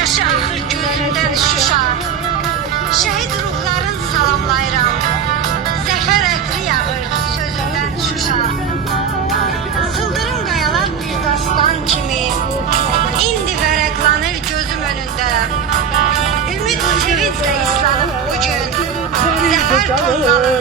yaşı axır gözündən Şuşa. Şəhid ruhların salamlayıram. Zəfər ətri yağır sözündən Şuşa. Sıldırım qayalar bir dastan kimi indi vərəqlanır gözüm önündə. Ümid sevinclə islanıb bugün. Zəfər tonları